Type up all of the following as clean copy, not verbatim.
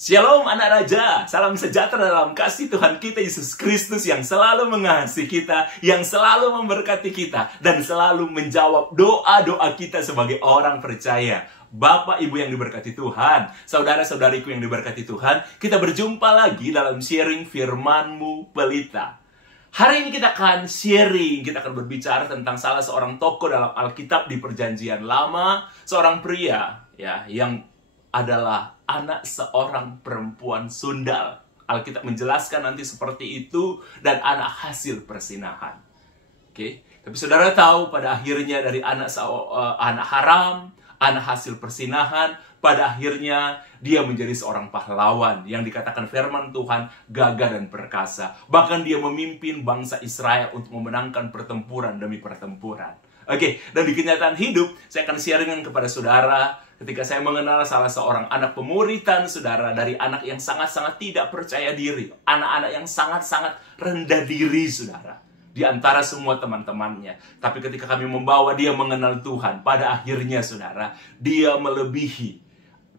Shalom anak raja, salam sejahtera dalam kasih Tuhan kita Yesus Kristus yang selalu mengasihi kita, yang selalu memberkati kita, dan selalu menjawab doa-doa kita sebagai orang percaya. Bapak Ibu yang diberkati Tuhan, saudara-saudariku yang diberkati Tuhan, kita berjumpa lagi dalam sharing firman-Mu Pelita. Hari ini kita akan sharing, kita akan berbicara tentang salah seorang tokoh dalam Alkitab di Perjanjian Lama, seorang pria ya yang adalah anak seorang perempuan sundal. Alkitab menjelaskan nanti seperti itu, dan anak hasil persinahan. Oke, tapi saudara tahu pada akhirnya dari anak haram, anak hasil persinahan, pada akhirnya dia menjadi seorang pahlawan yang dikatakan firman Tuhan gagah dan perkasa. Bahkan dia memimpin bangsa Israel untuk memenangkan pertempuran demi pertempuran. Oke, dan di kenyataan hidup, saya akan sharingkan kepada saudara ketika saya mengenal salah seorang anak pemuritan saudara, dari anak yang sangat-sangat tidak percaya diri, anak-anak yang sangat-sangat rendah diri saudara, di antara semua teman-temannya. Tapi ketika kami membawa dia mengenal Tuhan, pada akhirnya saudara, dia melebihi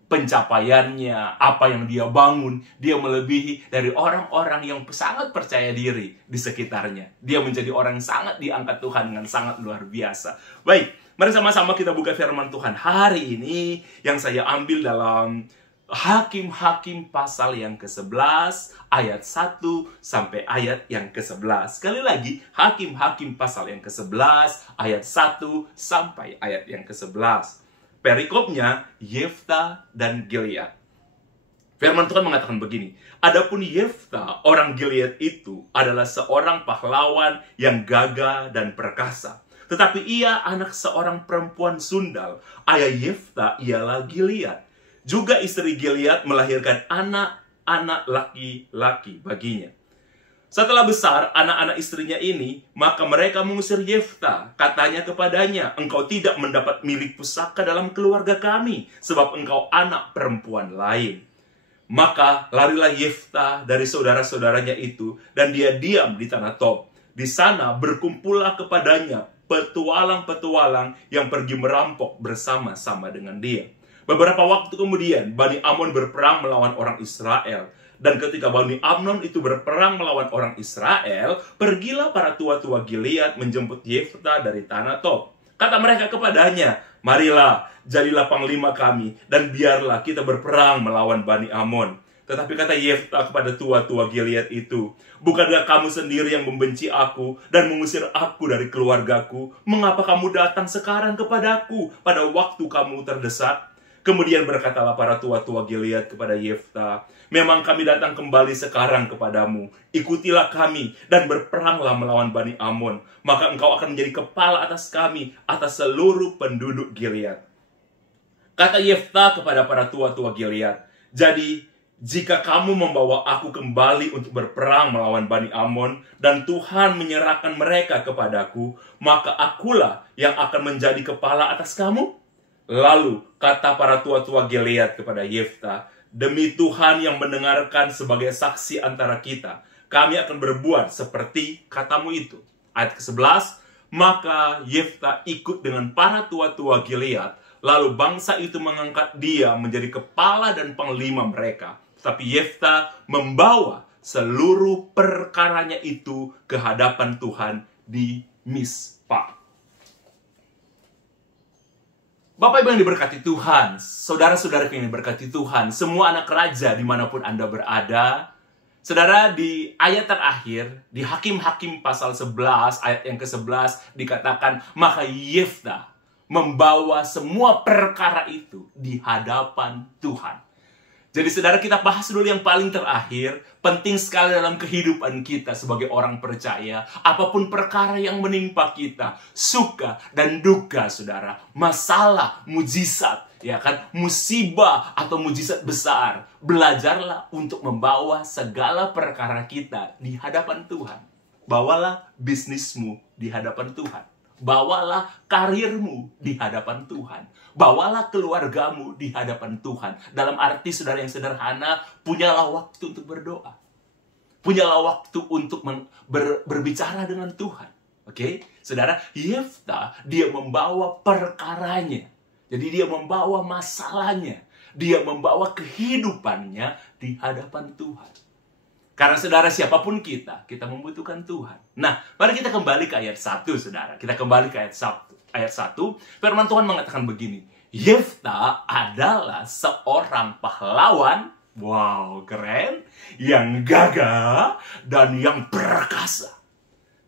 pencapaiannya, apa yang dia bangun, dia melebihi dari orang-orang yang sangat percaya diri di sekitarnya. Dia menjadi orang yang sangat diangkat Tuhan dengan sangat luar biasa. Baik, mari sama-sama kita buka firman Tuhan hari ini yang saya ambil dalam Hakim-Hakim pasal yang ke-11 ayat 1 sampai ayat yang ke-11. Sekali lagi, Hakim-Hakim pasal yang ke-11 ayat 1 sampai ayat yang ke-11. Perikopnya Yefta dan Gilead. Firman Tuhan mengatakan begini, adapun Yefta orang Gilead itu adalah seorang pahlawan yang gagah dan perkasa. Tetapi ia anak seorang perempuan sundal. Ayah Yefta ialah Gilead. Juga istri Gilead melahirkan anak-anak laki-laki baginya. Setelah besar anak-anak istrinya ini, maka mereka mengusir Yefta. Katanya kepadanya, engkau tidak mendapat milik pusaka dalam keluarga kami, sebab engkau anak perempuan lain. Maka larilah Yefta dari saudara-saudaranya itu, dan dia diam di tanah Tob. Di sana berkumpullah kepadanya petualang-petualang yang pergi merampok bersama-sama dengan dia. Beberapa waktu kemudian, Bani Amon berperang melawan orang Israel. Dan ketika Bani Amnon itu berperang melawan orang Israel, pergilah para tua-tua Gilead menjemput Yefta dari tanah Tob. Kata mereka kepadanya, marilah, jadilah panglima kami, dan biarlah kita berperang melawan Bani Amon. Tetapi kata Yefta kepada tua-tua Gilead itu, bukankah kamu sendiri yang membenci aku dan mengusir aku dari keluargaku? Mengapa kamu datang sekarang kepadaku pada waktu kamu terdesak? Kemudian berkatalah para tua-tua Gilead kepada Yefta, memang kami datang kembali sekarang kepadamu. Ikutilah kami dan berperanglah melawan Bani Amon. Maka engkau akan menjadi kepala atas kami, atas seluruh penduduk Gilead. Kata Yefta kepada para tua-tua Gilead, jadi jika kamu membawa aku kembali untuk berperang melawan Bani Amon, dan Tuhan menyerahkan mereka kepadaku, maka akulah yang akan menjadi kepala atas kamu? Lalu kata para tua-tua Gilead kepada Yefta, demi Tuhan yang mendengarkan sebagai saksi antara kita, kami akan berbuat seperti katamu itu. Ayat ke-11, maka Yefta ikut dengan para tua-tua Gilead, lalu bangsa itu mengangkat dia menjadi kepala dan panglima mereka. Tetapi Yefta membawa seluruh perkaranya itu ke hadapan Tuhan di Mispa. Bapak Ibu yang diberkati Tuhan, saudara-saudaraku yang diberkati Tuhan, semua anak raja dimanapun Anda berada, saudara, di ayat terakhir, di Hakim-Hakim pasal 11, ayat yang ke-11, dikatakan, maka Yefta membawa semua perkara itu di hadapan Tuhan. Jadi saudara, kita bahas dulu yang paling terakhir, penting sekali dalam kehidupan kita sebagai orang percaya. Apapun perkara yang menimpa kita, suka dan duka saudara, masalah, mujizat, ya kan, musibah atau mujizat besar, belajarlah untuk membawa segala perkara kita di hadapan Tuhan. Bawalah bisnismu di hadapan Tuhan. Bawalah karirmu di hadapan Tuhan. Bawalah keluargamu di hadapan Tuhan. Dalam arti saudara yang sederhana, punyalah waktu untuk berdoa. Punyalah waktu untuk berbicara dengan Tuhan. Oke? Saudara, Yefta, dia membawa perkaranya. Jadi dia membawa masalahnya. Dia membawa kehidupannya di hadapan Tuhan. Karena saudara, siapapun kita membutuhkan Tuhan. Nah, mari kita kembali ke ayat 1, saudara. Kita kembali ke ayat 1. Firman Tuhan mengatakan begini. Yefta adalah seorang pahlawan, wow, keren, yang gagah dan yang perkasa.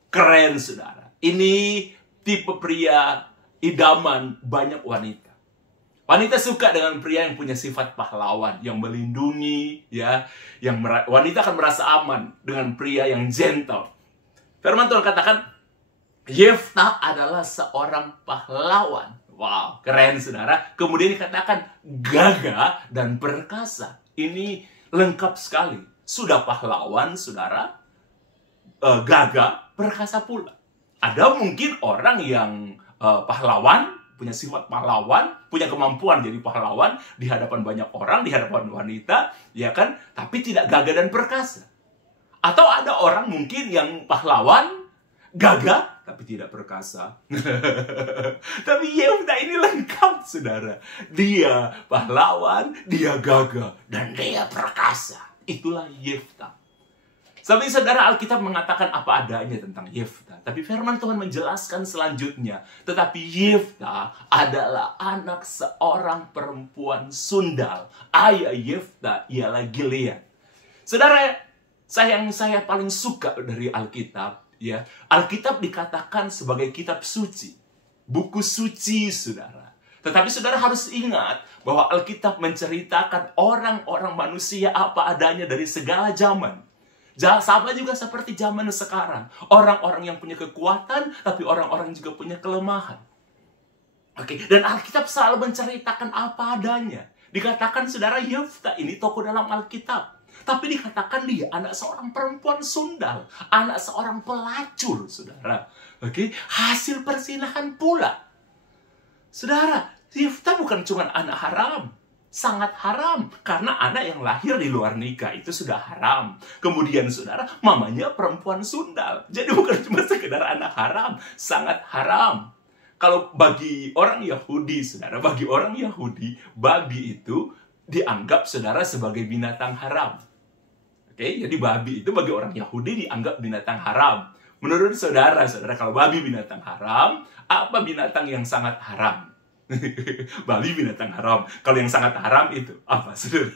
Keren, saudara. Ini tipe pria idaman banyak wanita. Wanita suka dengan pria yang punya sifat pahlawan, yang melindungi, ya, wanita akan merasa aman dengan pria yang gentle. Firman Tuhan katakan, Yefta adalah seorang pahlawan. Wow, keren, saudara. Kemudian dikatakan gagah dan perkasa. Ini lengkap sekali. Sudah pahlawan, saudara, gagah, perkasa pula. Ada mungkin orang yang pahlawan, punya sifat pahlawan, punya kemampuan jadi pahlawan di hadapan banyak orang, di hadapan wanita, ya kan? Tapi tidak gagah dan perkasa. Atau ada orang mungkin yang pahlawan, gagah, tapi tidak perkasa. Tapi Yefta ini lengkap, saudara. Dia pahlawan, dia gagah, dan dia perkasa. Itulah Yefta. Tapi saudara, Alkitab mengatakan apa adanya tentang Yefta. Tapi firman Tuhan menjelaskan selanjutnya. Tetapi Yefta adalah anak seorang perempuan sundal. Ayah Yefta ialah Gilead. Saudara, yang saya paling suka dari Alkitab, ya, Alkitab dikatakan sebagai kitab suci. Buku suci, saudara. Tetapi saudara harus ingat bahwa Alkitab menceritakan orang-orang manusia apa adanya dari segala zaman. Sama juga seperti zaman sekarang. Orang-orang yang punya kekuatan, tapi orang-orang juga punya kelemahan. Oke, dan Alkitab selalu menceritakan apa adanya. Dikatakan, saudara, Yefta ini tokoh dalam Alkitab. Tapi dikatakan dia anak seorang perempuan sundal. Anak seorang pelacur, saudara. Oke, hasil persinahan pula. Saudara, Yefta bukan cuma anak haram. Sangat haram. Karena anak yang lahir di luar nikah itu sudah haram. Kemudian saudara, mamanya perempuan sundal. Jadi bukan cuma sekedar anak haram. Sangat haram. Kalau bagi orang Yahudi, saudara, bagi orang Yahudi, babi itu dianggap, saudara, sebagai binatang haram. Oke, jadi babi itu bagi orang Yahudi dianggap binatang haram. Menurut saudara, kalau babi binatang haram, apa binatang yang sangat haram? Babi binatang haram. Kalau yang sangat haram itu apa, saudara?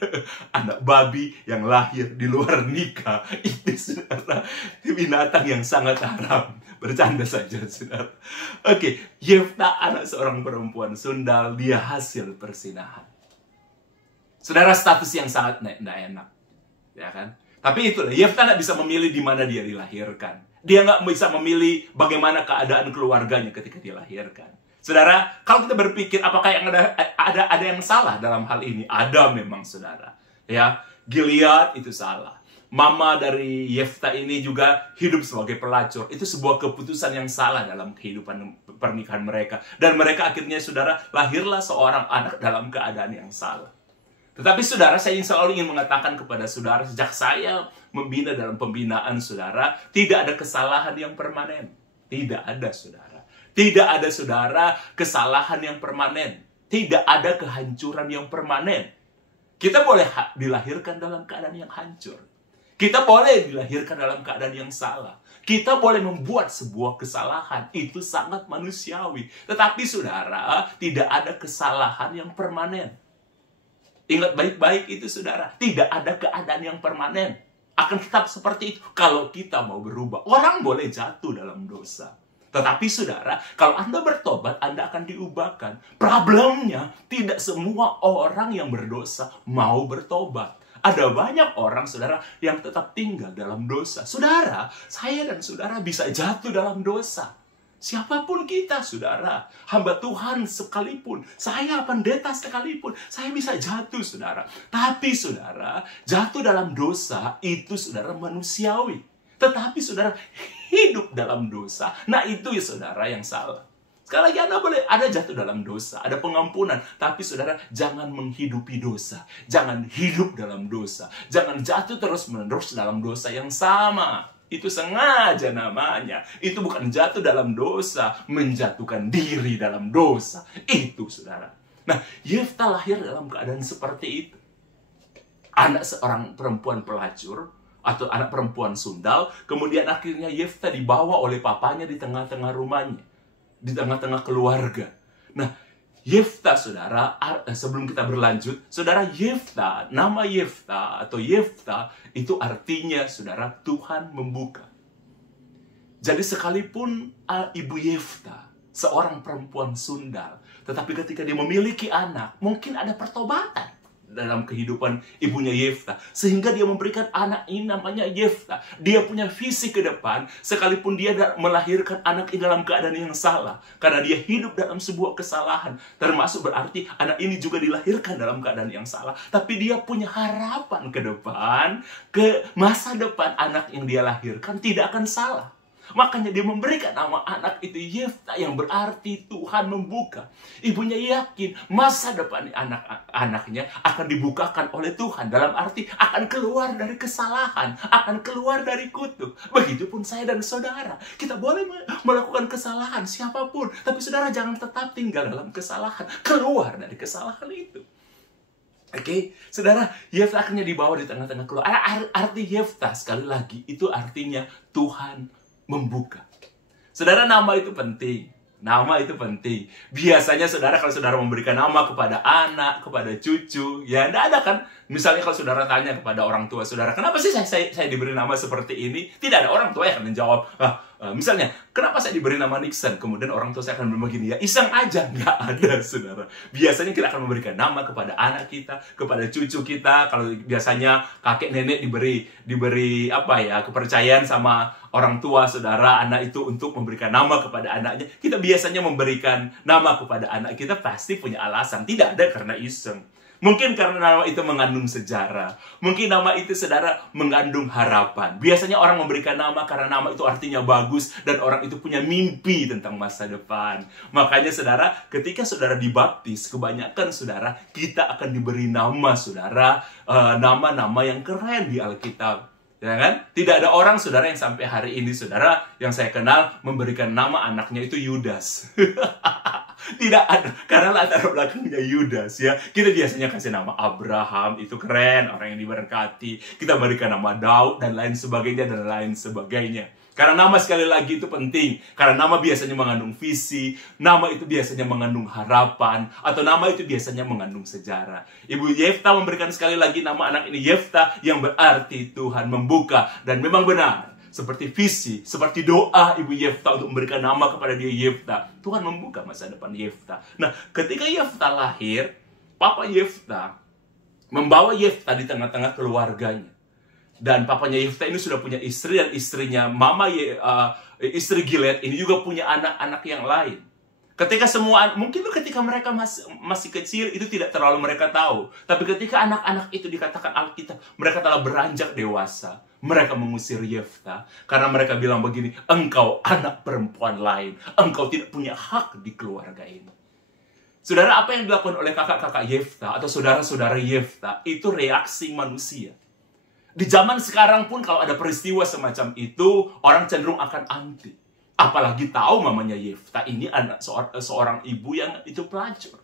Anak babi yang lahir di luar nikah. Itu, saudara, binatang yang sangat haram. Bercanda saja, saudara. Oke, Yefta anak seorang perempuan sundal. Dia hasil persinahan. Saudara, status yang sangat tidak enak, ya kan? Tapi itulah, Yefta tidak bisa memilih di mana dia dilahirkan. Dia nggak bisa memilih bagaimana keadaan keluarganya ketika dilahirkan. Saudara, kalau kita berpikir apakah yang ada yang salah dalam hal ini? Ada memang, saudara. Ya, Gilead itu salah. Mama dari Yefta ini juga hidup sebagai pelacur. Itu sebuah keputusan yang salah dalam kehidupan pernikahan mereka. Dan mereka akhirnya, saudara, lahirlah seorang anak dalam keadaan yang salah. Tetapi saudara, saya selalu ingin mengatakan kepada saudara, sejak saya membina dalam pembinaan, saudara, tidak ada kesalahan yang permanen. Tidak ada, saudara. Tidak ada, saudara, kesalahan yang permanen. Tidak ada kehancuran yang permanen. Kita boleh dilahirkan dalam keadaan yang hancur. Kita boleh dilahirkan dalam keadaan yang salah. Kita boleh membuat sebuah kesalahan. Itu sangat manusiawi. Tetapi, saudara, tidak ada kesalahan yang permanen. Ingat baik-baik itu, saudara. Tidak ada keadaan yang permanen. Akan tetap seperti itu. Kalau kita mau berubah, orang boleh jatuh dalam dosa. Tetapi saudara, kalau Anda bertobat, Anda akan diubahkan. Problemnya, tidak semua orang yang berdosa mau bertobat. Ada banyak orang, saudara, yang tetap tinggal dalam dosa. Saudara, saya dan saudara bisa jatuh dalam dosa. Siapapun kita, saudara, hamba Tuhan sekalipun, saya pendeta sekalipun, saya bisa jatuh, saudara. Tapi, saudara, jatuh dalam dosa itu, saudara, manusiawi. Tetapi, saudara, hidup dalam dosa, nah itu ya, saudara, yang salah. Sekali lagi, Anda boleh ada jatuh dalam dosa, ada pengampunan. Tapi, saudara, jangan menghidupi dosa. Jangan hidup dalam dosa. Jangan jatuh terus-menerus dalam dosa yang sama. Itu sengaja namanya. Itu bukan jatuh dalam dosa, menjatuhkan diri dalam dosa. Itu, saudara. Nah, Yefta lahir dalam keadaan seperti itu. Anak seorang perempuan pelacur, atau anak perempuan sundal, kemudian akhirnya Yefta dibawa oleh papanya di tengah-tengah rumahnya, di tengah-tengah keluarga. Nah, Yefta, saudara, sebelum kita berlanjut, saudara, Yefta, nama Yefta atau Yefta itu artinya, saudara, Tuhan membuka. Jadi sekalipun ibu Yefta, seorang perempuan sundal, tetapi ketika dia memiliki anak, mungkin ada pertobatan dalam kehidupan ibunya Yefta, sehingga dia memberikan anak ini namanya Yefta. Dia punya visi ke depan, sekalipun dia melahirkan anak ini dalam keadaan yang salah, karena dia hidup dalam sebuah kesalahan, termasuk berarti anak ini juga dilahirkan dalam keadaan yang salah, tapi dia punya harapan ke depan, ke masa depan anak yang dia lahirkan tidak akan salah. Makanya dia memberikan nama anak itu Yefta, yang berarti Tuhan membuka. Ibunya yakin masa depan anak-anaknya akan dibukakan oleh Tuhan. Dalam arti akan keluar dari kesalahan, akan keluar dari kutuk. Begitupun saya dan saudara. Kita boleh melakukan kesalahan siapapun, tapi saudara jangan tetap tinggal dalam kesalahan. Keluar dari kesalahan itu. Oke, saudara, Yefta akhirnya dibawa di tengah-tengah keluar. Arti Yefta sekali lagi itu artinya Tuhan membuka. Saudara, nama itu penting. Nama itu penting. Biasanya saudara, kalau saudara memberikan nama kepada anak, kepada cucu, ya tidak ada kan? Misalnya kalau saudara tanya kepada orang tua saudara, kenapa sih saya diberi nama seperti ini? Tidak ada orang tua yang akan menjawab. Misalnya, kenapa saya diberi nama Nixon? Kemudian orang tua saya akan bilang begini, ya iseng aja. Nggak ada, saudara. Biasanya kita akan memberikan nama kepada anak kita, kepada cucu kita. Kalau biasanya kakek nenek diberi apa ya, kepercayaan sama orang tua saudara, anak itu untuk memberikan nama kepada anaknya. Kita biasanya memberikan nama kepada anak kita pasti punya alasan. Tidak ada karena iseng. Mungkin karena nama itu mengandung sejarah. Mungkin nama itu, saudara, mengandung harapan. Biasanya orang memberikan nama karena nama itu artinya bagus dan orang itu punya mimpi tentang masa depan. Makanya, saudara, ketika saudara dibaptis, kebanyakan saudara, kita akan diberi nama, saudara, nama-nama yang keren di Alkitab. Ya kan? Tidak ada orang, saudara, yang sampai hari ini, saudara, yang saya kenal memberikan nama anaknya itu Yudas. Tidak ada, karena latar belakangnya Yudas, ya. Kita biasanya kasih nama Abraham, itu keren, orang yang diberkati. Kita berikan nama Daud dan lain sebagainya dan lain sebagainya. Karena nama sekali lagi itu penting. Karena nama biasanya mengandung visi, nama itu biasanya mengandung harapan, atau nama itu biasanya mengandung sejarah. Ibu Yefta memberikan sekali lagi nama anak ini Yefta, yang berarti Tuhan membuka. Dan memang benar, seperti visi, seperti doa Ibu Yefta untuk memberikan nama kepada dia Yefta, Tuhan membuka masa depan Yefta. Nah, ketika Yefta lahir, Papa Yefta membawa Yefta di tengah-tengah keluarganya. Dan papanya Yefta ini sudah punya istri, dan istrinya istri Gilead ini juga punya anak-anak yang lain. Ketika mungkin ketika mereka masih kecil itu tidak terlalu mereka tahu. Tapi ketika anak-anak itu dikatakan Alkitab, mereka telah beranjak dewasa. Mereka mengusir Yefta karena mereka bilang begini, engkau anak perempuan lain, engkau tidak punya hak di keluarga ini. Saudara, apa yang dilakukan oleh kakak-kakak Yefta atau saudara-saudara Yefta itu reaksi manusia. Di zaman sekarang pun kalau ada peristiwa semacam itu, orang cenderung akan anti. Apalagi tahu mamanya Yefta ini anak seorang ibu yang itu pelacur.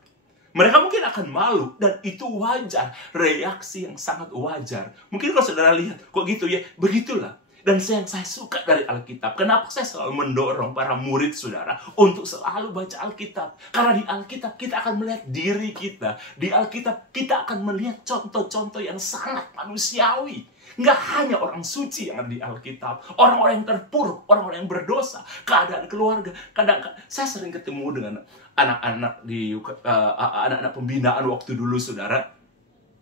Mereka mungkin akan malu, dan itu wajar. Reaksi yang sangat wajar. Mungkin kalau saudara lihat, kok gitu ya? Begitulah. Dan yang saya suka dari Alkitab, kenapa saya selalu mendorong para murid saudara untuk selalu baca Alkitab? Karena di Alkitab kita akan melihat diri kita. Di Alkitab kita akan melihat contoh-contoh yang sangat manusiawi. Nggak hanya orang suci yang ada di Alkitab. Orang-orang yang terpuruk, orang-orang yang berdosa, keadaan keluarga. Kadang-kadang saya sering ketemu dengan anak-anak anak-anak pembinaan waktu dulu, saudara.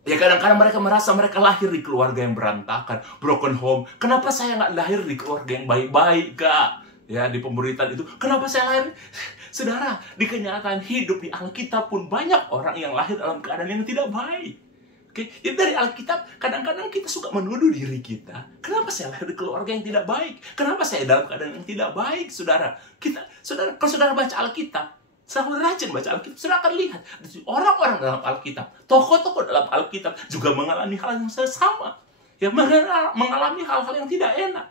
Ya kadang-kadang mereka merasa mereka lahir di keluarga yang berantakan, broken home. Kenapa saya nggak lahir di keluarga yang baik-baik, Kak? Ya, di pemberitaan itu. Kenapa saya lahir? Saudara, di kenyataan hidup di Alkitab pun banyak orang yang lahir dalam keadaan yang tidak baik. Oke, jadi dari Alkitab kadang-kadang kita suka menuduh diri kita. Kenapa saya lahir di keluarga yang tidak baik? Kenapa saya dalam keadaan yang tidak baik, saudara? Saudara, kalau saudara baca Alkitab, selalu rajin baca Alkitab, saudara akan lihat orang-orang dalam Alkitab, tokoh-tokoh dalam Alkitab juga mengalami hal yang sama. Ya, mengalami hal-hal yang tidak enak.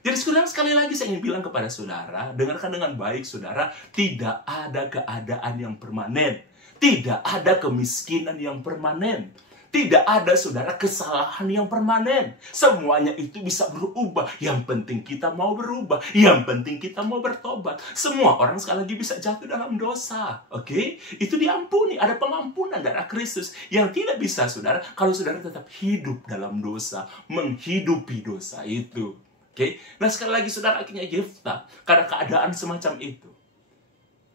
Jadi saudara, sekali lagi saya ingin bilang kepada saudara, dengarkan dengan baik saudara, tidak ada keadaan yang permanen. Tidak ada kemiskinan yang permanen. Tidak ada, saudara, kesalahan yang permanen. Semuanya itu bisa berubah. Yang penting kita mau berubah. Yang penting kita mau bertobat. Semua orang sekali lagi bisa jatuh dalam dosa. Oke? Itu diampuni. Ada pengampunan darah Kristus. Yang tidak bisa, saudara, kalau saudara tetap hidup dalam dosa. Menghidupi dosa itu. Oke? Nah, sekali lagi, saudara, akhirnya Yefta, karena keadaan semacam itu,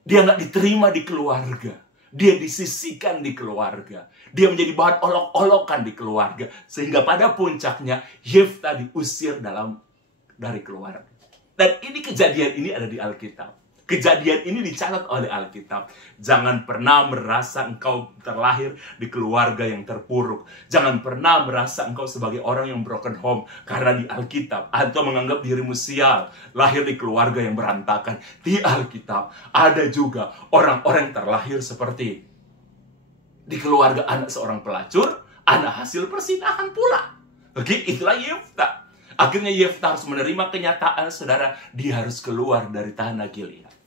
dia nggak diterima di keluarga. Dia disisihkan di keluarga. Dia menjadi bahan olok-olokan di keluarga. Sehingga pada puncaknya, Yefta diusir dari keluarga. Dan kejadian ini ada di Alkitab. Kejadian ini dicatat oleh Alkitab. Jangan pernah merasa engkau terlahir di keluarga yang terpuruk. Jangan pernah merasa engkau sebagai orang yang broken home karena di Alkitab. Atau menganggap dirimu sial, lahir di keluarga yang berantakan. Di Alkitab ada juga orang-orang yang terlahir seperti di keluarga anak seorang pelacur, anak hasil persinahan pula. Oke, itulah Yefta. Akhirnya Yefta harus menerima kenyataan, saudara, dia harus keluar dari tanah Gilead.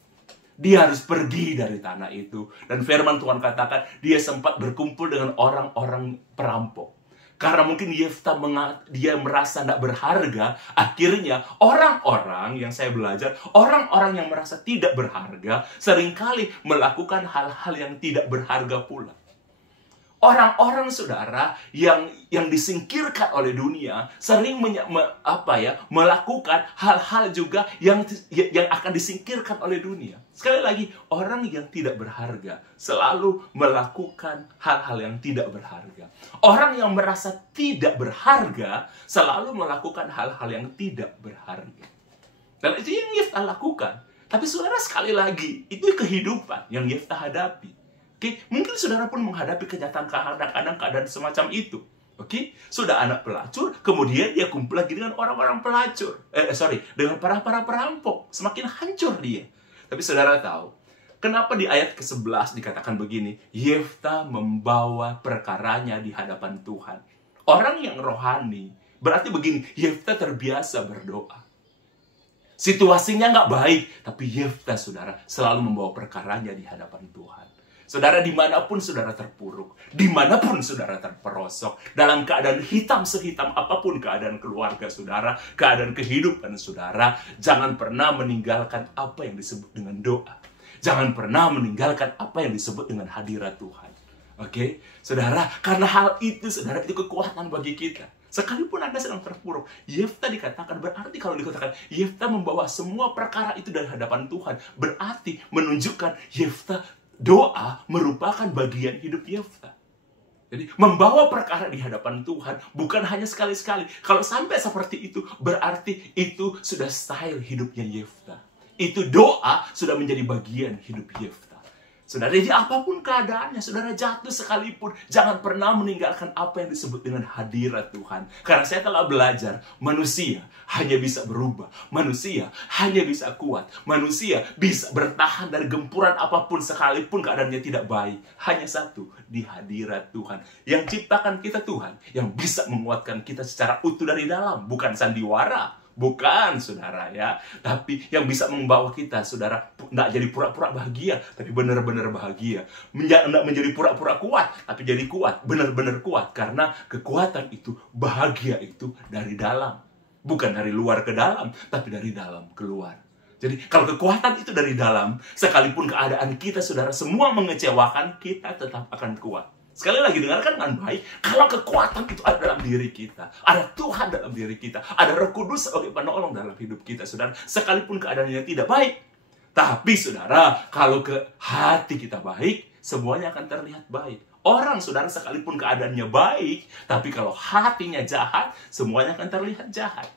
Dia harus pergi dari tanah itu. Dan firman Tuhan katakan, dia sempat berkumpul dengan orang-orang perampok. Karena mungkin Yefta dia merasa tidak berharga, akhirnya orang-orang yang saya belajar, orang-orang yang merasa tidak berharga, seringkali melakukan hal-hal yang tidak berharga pula. Orang-orang, saudara, yang disingkirkan oleh dunia sering melakukan hal-hal juga yang akan disingkirkan oleh dunia. Sekali lagi, orang yang tidak berharga selalu melakukan hal-hal yang tidak berharga. Orang yang merasa tidak berharga selalu melakukan hal-hal yang tidak berharga. Dan itu yang Yefta lakukan. Tapi saudara, sekali lagi, itu kehidupan yang Yefta hadapi. Oke, mungkin saudara pun menghadapi kenyataan keadaan semacam itu. Oke, sudah anak pelacur, kemudian dia kumpul lagi dengan orang-orang pelacur. Dengan para perampok. Semakin hancur dia. Tapi saudara tahu, kenapa di ayat ke-11 dikatakan begini? Yefta membawa perkaranya di hadapan Tuhan. Orang yang rohani, berarti begini, Yefta terbiasa berdoa. Situasinya nggak baik, tapi Yefta, saudara, selalu membawa perkaranya di hadapan Tuhan. Saudara, dimanapun saudara terpuruk, dimanapun saudara terperosok, dalam keadaan hitam sehitam apapun keadaan keluarga saudara, keadaan kehidupan saudara, jangan pernah meninggalkan apa yang disebut dengan doa. Jangan pernah meninggalkan apa yang disebut dengan hadirat Tuhan. Oke? Saudara, karena hal itu, saudara, itu kekuatan bagi kita. Sekalipun Anda sedang terpuruk, Yefta dikatakan, berarti kalau dikatakan Yefta membawa semua perkara itu dari hadapan Tuhan, berarti menunjukkan Yefta, doa merupakan bagian hidup Yefta. Jadi, membawa perkara di hadapan Tuhan bukan hanya sekali-sekali. Kalau sampai seperti itu, berarti itu sudah style hidupnya Yefta. Itu doa sudah menjadi bagian hidup Yefta. Saudara, jadi apapun keadaannya, saudara jatuh sekalipun, jangan pernah meninggalkan apa yang disebut dengan hadirat Tuhan. Karena saya telah belajar, manusia hanya bisa berubah. Manusia hanya bisa kuat. Manusia bisa bertahan dari gempuran apapun sekalipun keadaannya tidak baik. Hanya satu, di hadirat Tuhan. Yang ciptakan kita Tuhan, yang bisa menguatkan kita secara utuh dari dalam. Bukan sandiwara. Bukan, saudara, ya. Tapi yang bisa membawa kita, saudara, tidak jadi pura-pura bahagia, tapi benar-benar bahagia. Tidak menjadi pura-pura kuat, tapi jadi kuat, benar-benar kuat. Karena kekuatan itu, bahagia itu dari dalam. Bukan dari luar ke dalam, tapi dari dalam keluar. Jadi, kalau kekuatan itu dari dalam, sekalipun keadaan kita, saudara, semua mengecewakan, kita tetap akan kuat. Sekali lagi, dengarkan dengan baik, kalau kekuatan itu ada dalam diri kita, ada Tuhan dalam diri kita, ada Roh Kudus sebagai penolong dalam hidup kita, saudara, sekalipun keadaannya tidak baik. Tapi, saudara, kalau ke hati kita baik, semuanya akan terlihat baik. Orang, saudara, sekalipun keadaannya baik, tapi kalau hatinya jahat, semuanya akan terlihat jahat.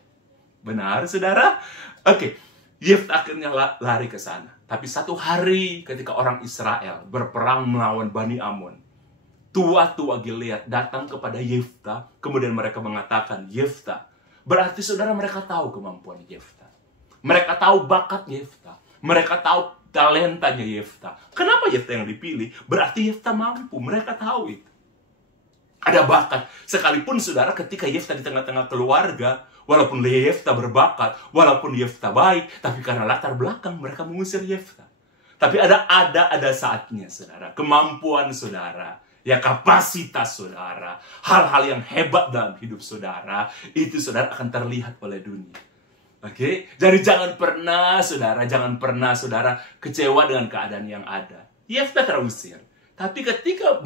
Benar, saudara? Oke, Yefta akhirnya lari ke sana. Tapi satu hari ketika orang Israel berperang melawan Bani Amon, tua-tua Gilead datang kepada Yefta, kemudian mereka mengatakan, Yefta. Berarti saudara, mereka tahu kemampuan Yefta. Mereka tahu bakat Yefta. Mereka tahu talentanya Yefta. Kenapa Yefta yang dipilih? Berarti Yefta mampu. Mereka tahu itu. Ada bakat. Sekalipun saudara, ketika Yefta di tengah-tengah keluarga, walaupun Yefta berbakat, walaupun Yefta baik, tapi karena latar belakang mereka mengusir Yefta. Tapi ada saatnya, saudara. Kemampuan saudara, ya kapasitas saudara, hal-hal yang hebat dalam hidup saudara, itu saudara akan terlihat oleh dunia. Oke? Jadi jangan pernah saudara kecewa dengan keadaan yang ada. Yefta terusir. Tapi ketika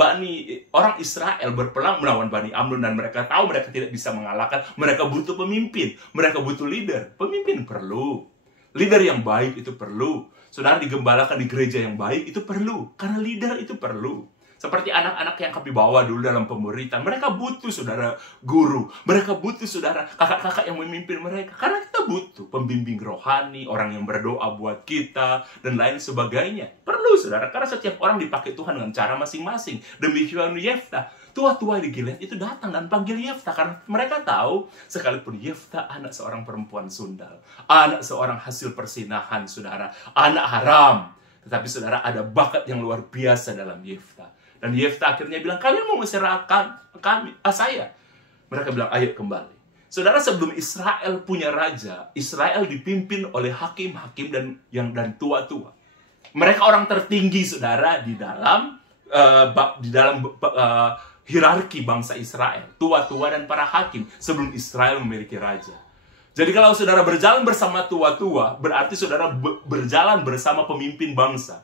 orang Israel berperang melawan Bani Amnon dan mereka tahu mereka tidak bisa mengalahkan, mereka butuh pemimpin, mereka butuh leader. Pemimpin perlu. Leader yang baik itu perlu. Saudara digembalakan di gereja yang baik itu perlu. Karena leader itu perlu. Seperti anak-anak yang kami bawa dulu dalam pemuritan. Mereka butuh saudara guru. Mereka butuh saudara kakak-kakak yang memimpin mereka. Karena kita butuh pembimbing rohani, orang yang berdoa buat kita, dan lain sebagainya. Perlu saudara, karena setiap orang dipakai Tuhan dengan cara masing-masing. Demikian Yefta. Tua-tua di Gilead itu datang dan panggil Yefta. Karena mereka tahu, sekalipun Yefta anak seorang perempuan sundal, anak seorang hasil persinahan saudara, anak haram. Tetapi saudara, ada bakat yang luar biasa dalam Yefta. Dan Yefta akhirnya bilang, kalian mau menserahkan saya? Mereka bilang, ayo kembali. Saudara, sebelum Israel punya raja, Israel dipimpin oleh hakim-hakim dan tua-tua. Mereka orang tertinggi, saudara, di dalam hierarki bangsa Israel. Tua-tua dan para hakim sebelum Israel memiliki raja. Jadi kalau saudara berjalan bersama tua-tua, berarti saudara berjalan bersama pemimpin bangsa.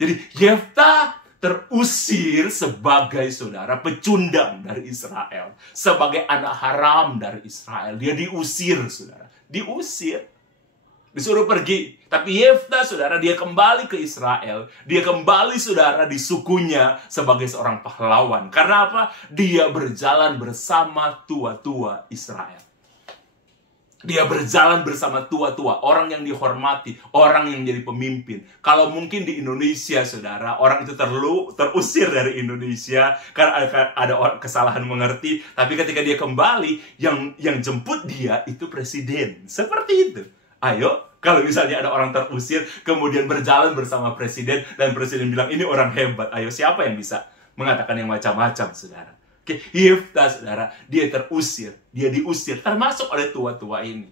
Jadi Yefta terusir sebagai saudara pecundang dari Israel, sebagai anak haram dari Israel. Dia diusir, saudara, diusir, disuruh pergi. Tapi Yefta, saudara, dia kembali ke Israel. Dia kembali, saudara, di sukunya sebagai seorang pahlawan. Karena apa? Dia berjalan bersama tua-tua Israel. Dia berjalan bersama tua-tua, orang yang dihormati, orang yang jadi pemimpin. Kalau mungkin di Indonesia, saudara, orang itu terusir dari Indonesia karena ada kesalahan mengerti. Tapi ketika dia kembali, yang jemput dia itu presiden. Seperti itu. Ayo, kalau misalnya ada orang terusir, kemudian berjalan bersama presiden, dan presiden bilang, ini orang hebat. Ayo, siapa yang bisa mengatakan yang macam-macam, saudara? Oke, Yefta, saudara, dia terusir, dia diusir, termasuk oleh tua-tua ini.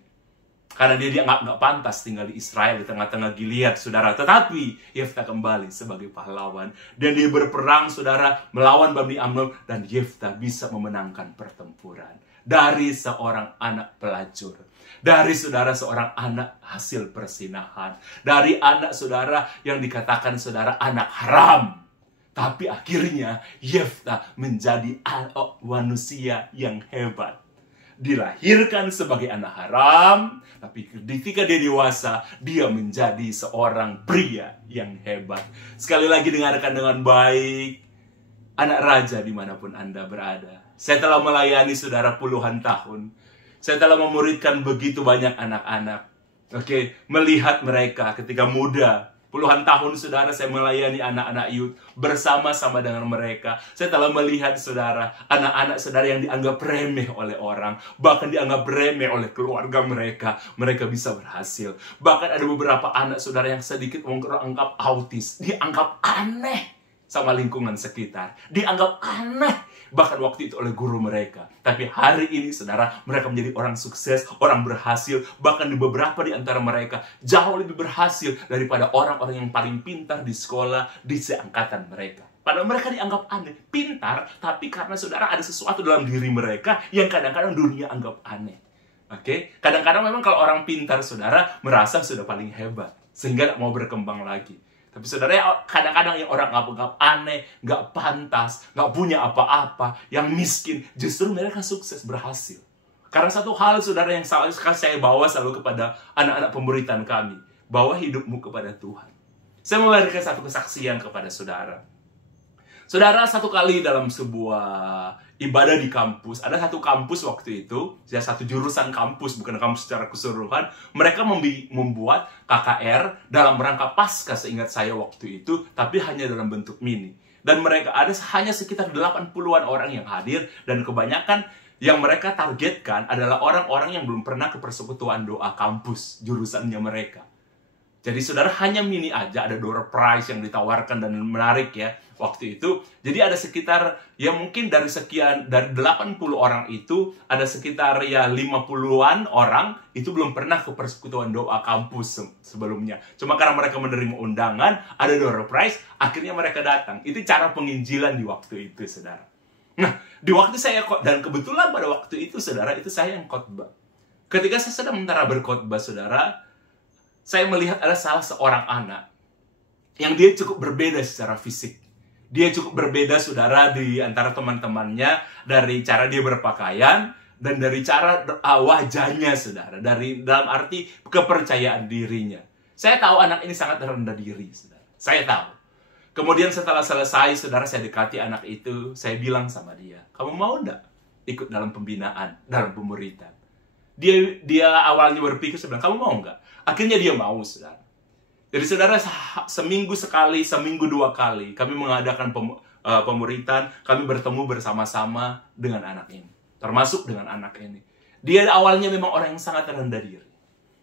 Karena dia nggak pantas tinggal di Israel, di tengah-tengah Gilead, saudara. Tetapi Yefta kembali sebagai pahlawan. Dan dia berperang, saudara, melawan Bani Amnon. Dan Yefta bisa memenangkan pertempuran. Dari seorang anak pelacur. Dari saudara seorang anak hasil persinahan. Dari anak saudara yang dikatakan saudara anak haram. Tapi akhirnya Yefta menjadi manusia yang hebat. Dilahirkan sebagai anak haram, tapi ketika dia dewasa, dia menjadi seorang pria yang hebat. Sekali lagi dengarkan dengan baik, anak raja dimanapun Anda berada. Saya telah melayani saudara puluhan tahun. Saya telah memuridkan begitu banyak anak-anak. Oke, melihat mereka ketika muda. Puluhan tahun, saudara, saya melayani anak-anak youth bersama-sama dengan mereka. Saya telah melihat, saudara, anak-anak saudara yang dianggap remeh oleh orang. Bahkan dianggap remeh oleh keluarga mereka. Mereka bisa berhasil. Bahkan ada beberapa anak saudara yang sedikit menganggap autis. Dianggap aneh sama lingkungan sekitar. Dianggap aneh bahkan waktu itu oleh guru mereka. Tapi hari ini, saudara, mereka menjadi orang sukses, orang berhasil. Bahkan di beberapa di antara mereka jauh lebih berhasil daripada orang-orang yang paling pintar di sekolah, di seangkatan mereka. Padahal mereka dianggap aneh, pintar, tapi karena saudara ada sesuatu dalam diri mereka yang kadang-kadang dunia anggap aneh. Oke? Kadang-kadang memang kalau orang pintar, saudara, merasa sudah paling hebat, sehingga tidak mau berkembang lagi. Tapi saudara, kadang-kadang yang orang anggap aneh, nggak pantas, nggak punya apa-apa, yang miskin, justru mereka sukses, berhasil. Karena satu hal, saudara, yang selalu saya bawa selalu kepada anak-anak pemberitaan kami, bawa hidupmu kepada Tuhan. Saya memberikan satu kesaksian kepada saudara. Saudara, satu kali dalam sebuah ibadah di kampus, ada satu kampus waktu itu, ya satu jurusan kampus, bukan kampus secara keseluruhan, mereka membuat KKR dalam rangka Paskah seingat saya waktu itu, tapi hanya dalam bentuk mini. Dan mereka ada hanya sekitar 80-an orang yang hadir, dan kebanyakan yang mereka targetkan adalah orang-orang yang belum pernah ke persekutuan doa kampus, jurusannya mereka. Jadi saudara, hanya mini aja, ada door prize yang ditawarkan dan menarik ya. waktu itu. Jadi ada sekitar, ya mungkin dari 80 orang itu, ada sekitar ya 50-an orang itu belum pernah ke persekutuan doa kampus sebelumnya. Cuma karena mereka menerima undangan, ada door prize, akhirnya mereka datang. Itu cara penginjilan di waktu itu, saudara. Nah, di waktu saya, dan kebetulan pada waktu itu, saudara, itu saya yang khotbah. Ketika saya sedang mentara berkhotbah, saudara, saya melihat ada salah seorang anak yang dia cukup berbeda secara fisik. Dia cukup berbeda, saudara, di antara teman-temannya, dari cara dia berpakaian, dan dari cara wajahnya, saudara. Dalam arti kepercayaan dirinya. Saya tahu anak ini sangat rendah diri, saudara. Saya tahu. Kemudian setelah selesai, saudara, saya dekati anak itu, saya bilang sama dia, kamu mau enggak ikut dalam pembinaan, dalam pemuritan? Dia awalnya berpikir, saya bilang, kamu mau enggak? Akhirnya dia mau, saudara. Jadi, saudara, seminggu sekali, seminggu 2 kali, kami mengadakan pemuritan, kami bertemu bersama-sama dengan anak ini. Termasuk dengan anak ini. Dia awalnya memang orang yang sangat rendah diri.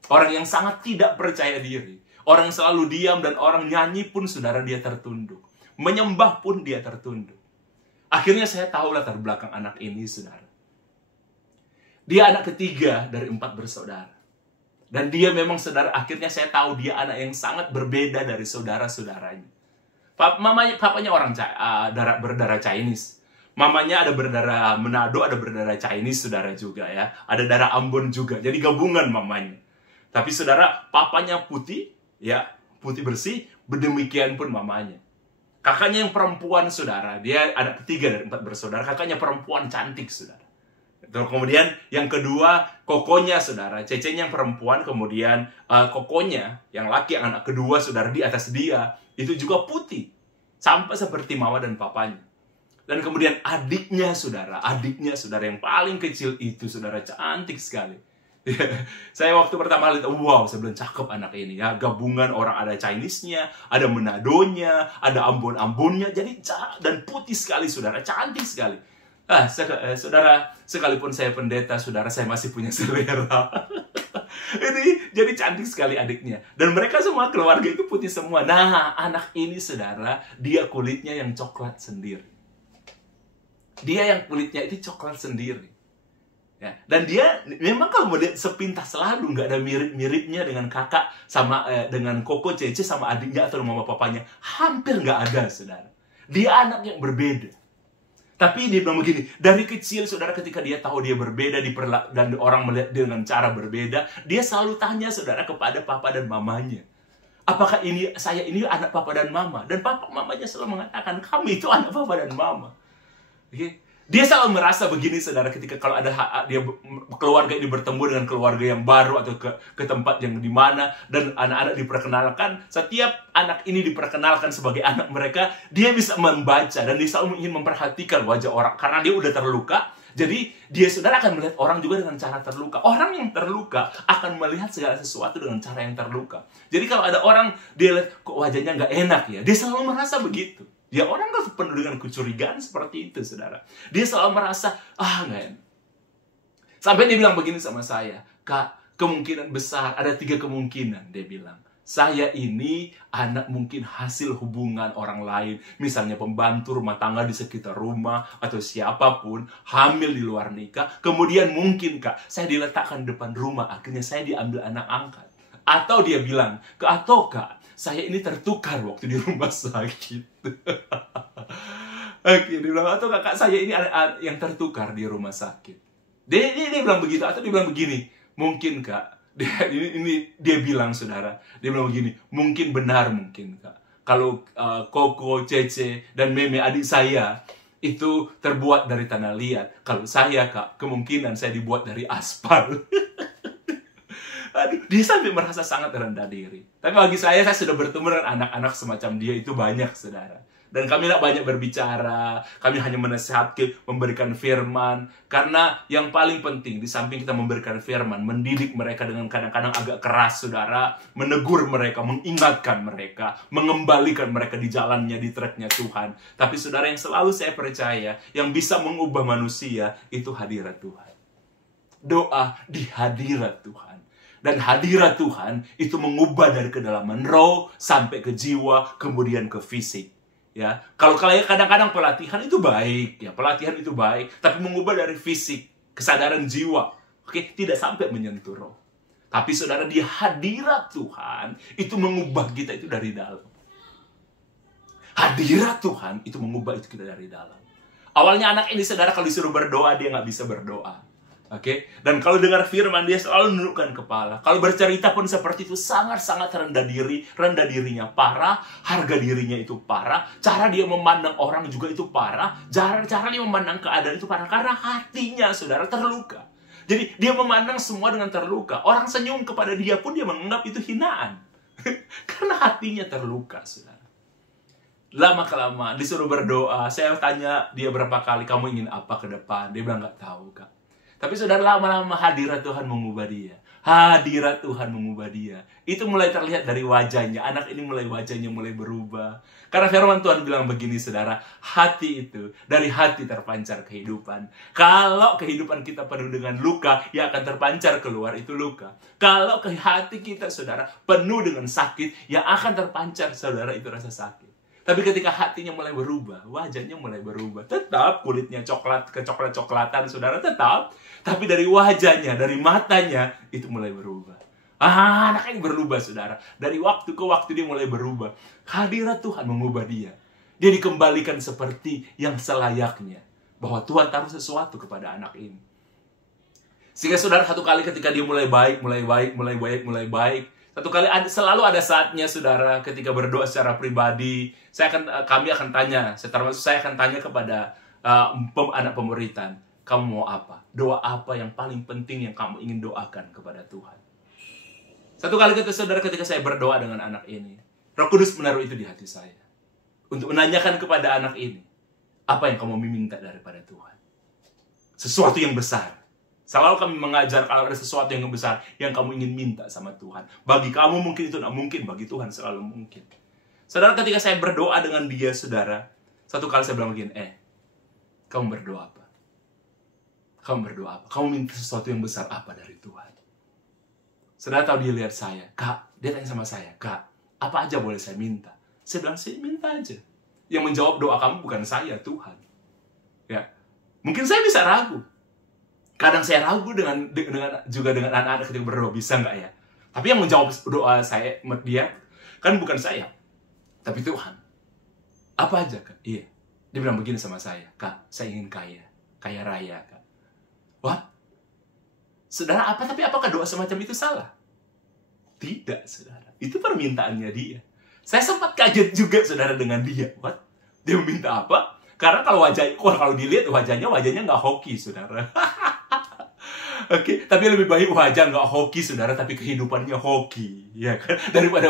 Orang yang sangat tidak percaya diri. Orang yang selalu diam, dan orang nyanyi pun, saudara, dia tertunduk. Menyembah pun dia tertunduk. Akhirnya saya tahu latar belakang anak ini, saudara. Dia anak ketiga dari 4 bersaudara. Dan dia memang, saudara, akhirnya saya tahu dia anak yang sangat berbeda dari saudara-saudaranya. Papanya orang berdarah Chinese. Mamanya ada berdarah Manado, ada berdarah Chinese, saudara, juga ya. Ada darah Ambon juga. Jadi gabungan mamanya. Tapi, saudara, papanya putih, ya, putih bersih, demikian pun mamanya. Kakaknya yang perempuan, saudara, dia anak ketiga dari 4 bersaudara. Kakaknya perempuan cantik, saudara. Kemudian yang kedua, kokonya, saudara, cecenya yang perempuan, kemudian kokonya yang laki, yang anak kedua, saudara, di atas dia itu juga putih, sampai seperti mama dan papanya. Dan kemudian adiknya, saudara, yang paling kecil itu, saudara, cantik sekali. Saya waktu pertama lihat, wow, saya bilang cakep anak ini ya, gabungan orang, ada Chinese-nya, ada Manado-nya, ada Ambon-Ambonnya, jadi dan putih sekali, saudara, cantik sekali. Saudara, sekalipun saya pendeta, saudara, saya masih punya selera. Ini jadi cantik sekali adiknya. Dan mereka semua, keluarga itu putih semua. Nah, anak ini, saudara, dia kulitnya yang coklat sendiri. Dia yang kulitnya itu coklat sendiri. Ya, dan dia memang kalau melihat sepintas selalu, nggak ada mirip-miripnya dengan kakak, sama dengan koko, cece, sama adiknya atau mama papanya. Hampir nggak ada, saudara. Dia anak yang berbeda. Tapi dia bilang begini, dari kecil, saudara, ketika dia tahu dia berbeda, dan orang melihat dia dengan cara berbeda, dia selalu tanya, saudara, kepada papa dan mamanya. Apakah saya ini anak papa dan mama? Dan papa mamanya selalu mengatakan, kamu itu anak papa dan mama. Okay? Dia selalu merasa begini, saudara, ketika kalau ada keluarga ini bertemu dengan keluarga yang baru, atau ke tempat yang di mana, dan anak-anak diperkenalkan, setiap anak ini diperkenalkan sebagai anak mereka, dia bisa membaca, dan dia selalu ingin memperhatikan wajah orang, karena dia udah terluka. Jadi dia, saudara, akan melihat orang juga dengan cara terluka. Orang yang terluka akan melihat segala sesuatu dengan cara yang terluka. Jadi kalau ada orang, dia lihat kok wajahnya nggak enak ya, dia selalu merasa begitu. Ya, orang kan penuh dengan kecurigaan seperti itu, saudara. Dia selalu merasa, nggak enak. Sampai dia bilang begini sama saya, Kak, kemungkinan besar, ada 3 kemungkinan, dia bilang. Saya ini anak mungkin hasil hubungan orang lain, misalnya pembantu rumah tangga di sekitar rumah, atau siapapun, hamil di luar nikah. Kemudian mungkin, Kak, saya diletakkan depan rumah, akhirnya saya diambil anak angkat. Atau dia bilang, Kak, saya ini tertukar waktu di rumah sakit. Oke, dia bilang, atau kakak saya ini yang tertukar di rumah sakit. Dia bilang begitu, atau dia bilang begini, mungkin, Kak, dia bilang, saudara, dia bilang begini, mungkin benar, mungkin, Kak, kalau Koko, Cece, dan Meme, adik saya, itu terbuat dari tanah liat. Kalau saya, Kak, kemungkinan saya dibuat dari aspal. Dia sampai merasa sangat rendah diri. Tapi bagi saya sudah bertemu dengan anak-anak semacam dia itu banyak, saudara. Dan kami tidak banyak berbicara, kami hanya menasihatkan, memberikan firman. Karena yang paling penting, di samping kita memberikan firman, mendidik mereka dengan kadang-kadang agak keras, saudara, menegur mereka, mengingatkan mereka, mengembalikan mereka di jalannya, di tracknya Tuhan. Tapi saudara, yang selalu saya percaya, yang bisa mengubah manusia, itu hadirat Tuhan. Doa di hadirat Tuhan. Dan hadirat Tuhan itu mengubah dari kedalaman roh sampai ke jiwa, kemudian ke fisik. Ya, kalau kadang-kadang pelatihan itu baik, ya pelatihan itu baik, tapi mengubah dari fisik, kesadaran jiwa, oke, tidak sampai menyentuh roh. Tapi saudara, di hadirat Tuhan itu mengubah kita itu dari dalam. Hadirat Tuhan itu mengubah itu kita dari dalam. Awalnya anak ini, saudara, kalau disuruh berdoa dia nggak bisa berdoa. Oke, dan kalau dengar firman dia selalu menundukkan kepala. Kalau bercerita pun seperti itu, sangat-sangat rendah diri, rendah dirinya parah, harga dirinya itu parah, cara dia memandang orang juga itu parah, cara dia memandang keadaan itu parah karena hatinya, saudara, terluka. Jadi dia memandang semua dengan terluka. Orang senyum kepada dia pun dia menganggap itu hinaan. Karena hatinya terluka, saudara. Lama-kelamaan disuruh berdoa, saya tanya dia berapa kali, kamu ingin apa ke depan? Dia bilang nggak tahu, Kak. Tapi saudara, lama-lama hadirat Tuhan mengubah dia. Hadirat Tuhan mengubah dia. Itu mulai terlihat dari wajahnya. Anak ini wajahnya mulai berubah. Karena firman Tuhan bilang begini, saudara. Hati itu, dari hati terpancar kehidupan. Kalau kehidupan kita penuh dengan luka, yang akan terpancar keluar itu luka. Kalau ke hati kita, saudara, penuh dengan sakit, yang akan terpancar, saudara, itu rasa sakit. Tapi ketika hatinya mulai berubah, wajahnya mulai berubah. Tetap kulitnya coklat, kecoklat-coklatan, saudara, tetap. Tapi dari wajahnya, dari matanya, itu mulai berubah. Anak ini berubah, saudara. Dari waktu ke waktu dia mulai berubah. Hadirat Tuhan mengubah dia. Dia dikembalikan seperti yang selayaknya. Bahwa Tuhan taruh sesuatu kepada anak ini. Sehingga saudara, satu kali ketika dia mulai baik, satu kali selalu ada saatnya, saudara, ketika berdoa secara pribadi, kami akan tanya, saya akan tanya kepada anak pemuritan, kamu mau apa? Doa apa yang paling penting yang kamu ingin doakan kepada Tuhan? Satu kali ketika saya berdoa dengan anak ini, Roh Kudus menaruh itu di hati saya. Untuk menanyakan kepada anak ini, apa yang kamu minta daripada Tuhan? Sesuatu yang besar. Selalu kami mengajar kalau ada sesuatu yang besar yang kamu ingin minta sama Tuhan. Bagi kamu mungkin itu tidak mungkin, bagi Tuhan selalu mungkin. Saudara, ketika saya berdoa dengan dia, saudara, satu kali saya bilang begini, kamu berdoa apa? Kamu berdoa apa? Kamu minta sesuatu yang besar apa dari Tuhan? Saudara tahu, dia lihat saya, Kak, dia tanya sama saya, Kak, apa aja boleh saya minta? Saya bilang, saya minta aja. Yang menjawab doa kamu bukan saya, Tuhan. Ya, mungkin saya bisa ragu. Kadang saya ragu dengan anak-anak ketika berdoa, bisa nggak ya? Tapi yang menjawab doa saya, dia, kan bukan saya, tapi Tuhan. Apa aja, Kak? Iya. Dia bilang begini sama saya, Kak, saya ingin kaya raya, Kak. Wah, saudara, tapi apakah doa semacam itu salah? Tidak, saudara. Itu permintaannya dia. Saya sempat kaget juga, saudara, dengan dia. What? Dia meminta apa? Karena kalau dilihat wajahnya nggak hoki, saudara. Oke, tapi lebih baik wajah nggak hoki, saudara, tapi kehidupannya hoki, ya kan? Daripada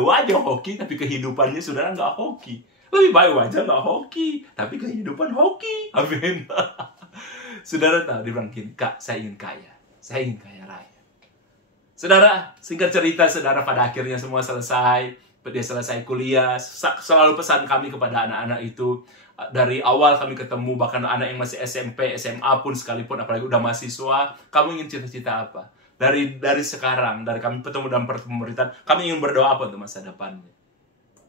wajah hoki, tapi kehidupannya, saudara, nggak hoki. Lebih baik wajah nggak hoki, tapi kehidupan hoki. Amin. Saudara tahu, dia bilang gini, Kak, saya ingin kaya raya. Saudara, singkat cerita, saudara, pada akhirnya semua selesai. Dia selesai kuliah. Selalu pesan kami kepada anak-anak itu. Dari awal kami ketemu, bahkan anak yang masih SMP, SMA pun sekalipun, apalagi udah mahasiswa, kamu ingin cita-cita apa? Dari sekarang, dari kami ketemu dalam pemuritan, kami ingin berdoa apa untuk masa depannya?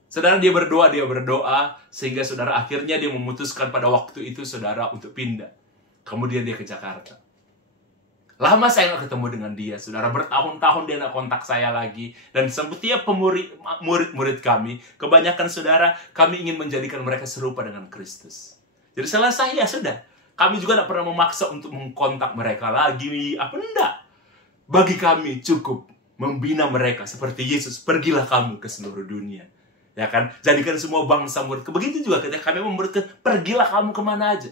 Saudara, dia berdoa, sehingga saudara akhirnya dia memutuskan pada waktu itu, saudara, untuk pindah. Kemudian dia ke Jakarta. Lama saya nggak ketemu dengan dia, saudara. Bertahun-tahun dia nggak kontak saya lagi. Dan setiap murid-murid kami, kebanyakan, saudara, kami ingin menjadikan mereka serupa dengan Kristus. Jadi selesai, ya sudah. Kami juga nggak pernah memaksa untuk mengkontak mereka lagi. Apa enggak? Bagi kami cukup membina mereka seperti Yesus. Pergilah kamu ke seluruh dunia. Ya kan? Jadikan semua bangsa murid. Begitu juga ketika kami memberikan, pergilah kamu kemana aja.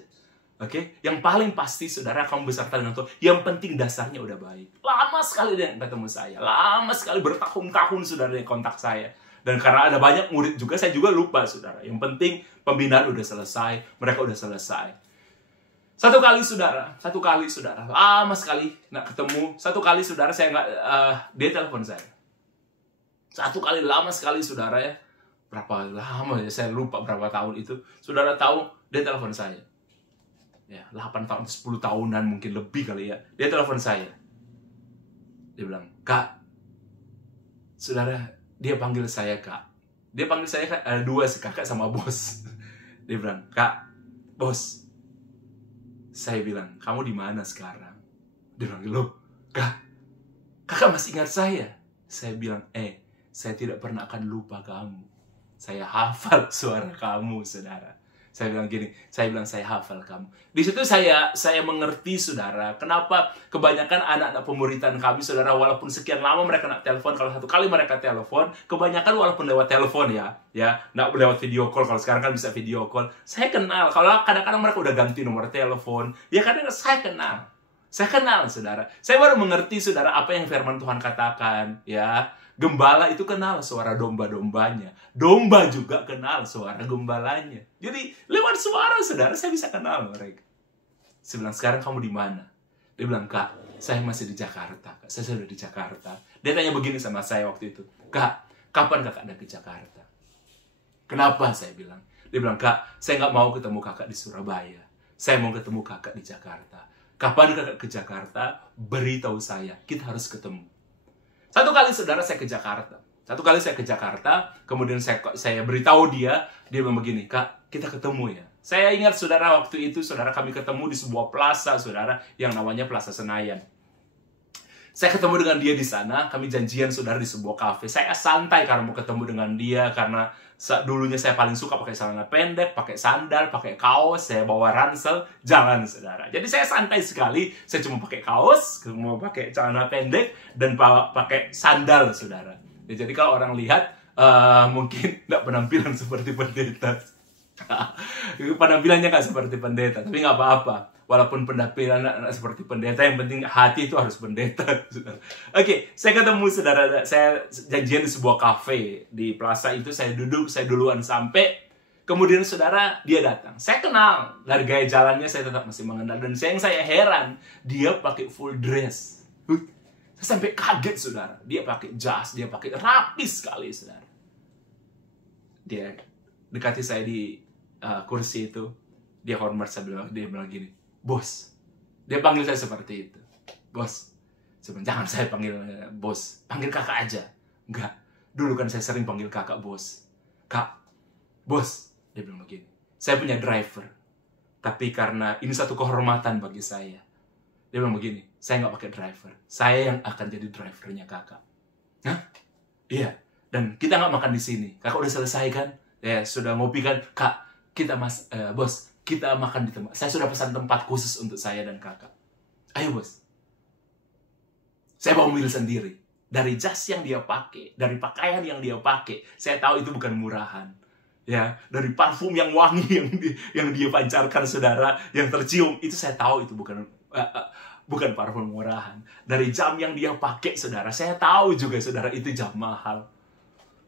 Oke, yang paling pasti, saudara, kamu beserta dengan Tuhan. Yang penting dasarnya udah baik. Lama sekali dia ketemu saya. Lama sekali, bertahun-tahun, saudara, dia kontak saya. Dan karena ada banyak murid juga, saya juga lupa, saudara. Yang penting, pembinaan udah selesai. Mereka udah selesai. Satu kali, saudara. Lama sekali nggak ketemu. Satu kali, saudara, dia telepon saya. Satu kali, lama sekali, saudara, ya. Berapa lama ya, saya lupa berapa tahun itu. Saudara tahu, dia telepon saya. Ya, 8 tahun, 10 tahunan mungkin lebih kali ya. Dia telepon saya. Dia bilang, Kak, saudara, dia panggil saya Kak. Dia panggil saya ada dua sih, kakak sama bos. Dia bilang, "Kak, bos." Saya bilang, "Kamu di mana sekarang?" Dia bilang, "Loh, Kak, kakak masih ingat saya?" Saya bilang, saya tidak pernah akan lupa kamu. Saya hafal suara kamu, saudara. Saya bilang saya hafal kamu. Di situ saya mengerti, saudara, kenapa kebanyakan anak-anak pemuritan kami, saudara, walaupun sekian lama mereka nak telepon, kalau satu kali mereka telepon, kebanyakan walaupun lewat telepon ya, nak lewat video call, kalau sekarang kan bisa video call. Saya kenal, kalau kadang-kadang mereka udah ganti nomor telepon, ya kadang saya kenal. Saya kenal, saudara. Saya baru mengerti, saudara, apa yang firman Tuhan katakan, ya. Gembala itu kenal suara domba-dombanya. Domba juga kenal suara gembalanya. Jadi, lewat suara, saudara, saya bisa kenal mereka. Saya bilang, "Sekarang kamu di mana?" Dia bilang, "Kak, saya masih di Jakarta. Kak, saya sudah di Jakarta." Dia tanya begini sama saya waktu itu, "Kak, kapan kakak ada ke Jakarta?" "Kenapa?" saya bilang. Dia bilang, "Kak, saya nggak mau ketemu kakak di Surabaya. Saya mau ketemu kakak di Jakarta. Kapan kakak ke Jakarta, beritahu saya. Kita harus ketemu." Satu kali, saudara, saya ke Jakarta. Kemudian saya beritahu dia bilang begini, "Kak, kita ketemu ya." Saya ingat, saudara, waktu itu, saudara, kami ketemu di sebuah plaza, saudara, yang namanya Plaza Senayan. Saya ketemu dengan dia di sana, kami janjian, saudara, di sebuah kafe. Saya santai karena mau ketemu dengan dia, karena dulunya saya paling suka pakai celana pendek, pakai sandal, pakai kaos, saya bawa ransel, jalan, saudara. Jadi saya santai sekali, saya cuma pakai kaos, mau pakai celana pendek, dan pakai sandal, saudara. Ya, jadi kalau orang lihat, mungkin nggak penampilan seperti pendeta. Penampilannya nggak seperti pendeta, tapi nggak apa-apa. Walaupun penampilan seperti pendeta, yang penting hati itu harus pendeta. Oke, saya ketemu, saudara. Saya janjian di sebuah kafe di plaza itu. Saya duduk, saya duluan sampai. Kemudian, saudara, dia datang. Saya kenal dari gaya jalannya, saya tetap masih mengenal. Dan saya heran, dia pakai full dress. Saya sampai kaget, saudara. Dia pakai jas, dia pakai rapi sekali, saudara. Dia dekati saya di kursi itu. Dia hormat, dia bilang gini, "Bos." Dia panggil saya seperti itu. "Bos." Sebenarnya jangan saya panggil bos. Panggil kakak aja. Enggak. Dulu kan saya sering panggil kakak bos. "Kak, bos." Dia bilang begini, "Saya punya driver. Tapi karena ini satu kehormatan bagi saya." Dia bilang begini, "Saya nggak pakai driver. Saya yang akan jadi drivernya kakak." "Hah? Iya. Dan kita nggak makan di sini. Kakak udah selesai kan? Ya, sudah ngopi kan? Kak, bos, kita makan di tempat. Saya sudah pesan tempat khusus untuk saya dan kakak. Ayo, bos." Saya bawa mobil sendiri. Dari jas yang dia pakai, dari pakaian yang dia pakai, saya tahu itu bukan murahan. Ya, dari parfum yang wangi yang dia pancarkan, saudara, yang tercium, itu saya tahu itu bukan parfum murahan. Dari jam yang dia pakai, saudara, saya tahu juga, saudara, itu jam mahal.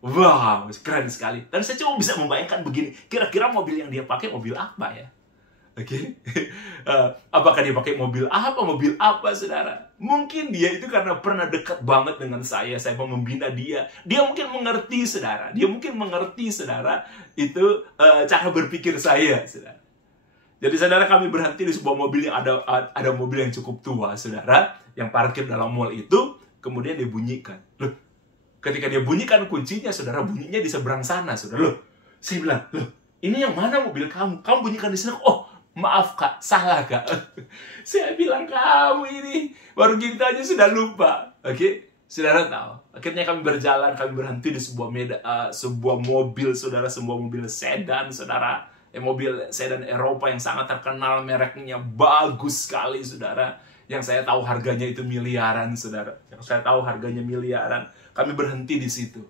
Wow, keren sekali. Dan saya cuma bisa membayangkan begini, kira-kira mobil yang dia pakai mobil apa ya? Oke. Apakah dia pakai mobil apa, saudara? Mungkin dia itu karena pernah dekat banget dengan saya mau membina dia. Dia mungkin mengerti, saudara. Itu cara berpikir saya, saudara. Jadi, saudara, kami berhenti di sebuah mobil yang ada mobil yang cukup tua, saudara, yang parkir dalam mall itu, kemudian dibunyikan. Loh, ketika dia bunyikan kuncinya, saudara, bunyinya di seberang sana, saudara. Loh, saya bilang, "Loh, ini yang mana mobil kamu? Kamu bunyikan di sana." "Oh, maaf, Kak, salah, Kak." Saya bilang, "Kamu ini baru gitu aja sudah lupa." Oke, saudara tahu. Akhirnya kami berjalan, kami berhenti di sebuah mobil, saudara, sebuah mobil sedan, saudara. Mobil sedan Eropa yang sangat terkenal, mereknya bagus sekali, saudara. Yang saya tahu harganya itu miliaran, saudara. Kami berhenti di situ.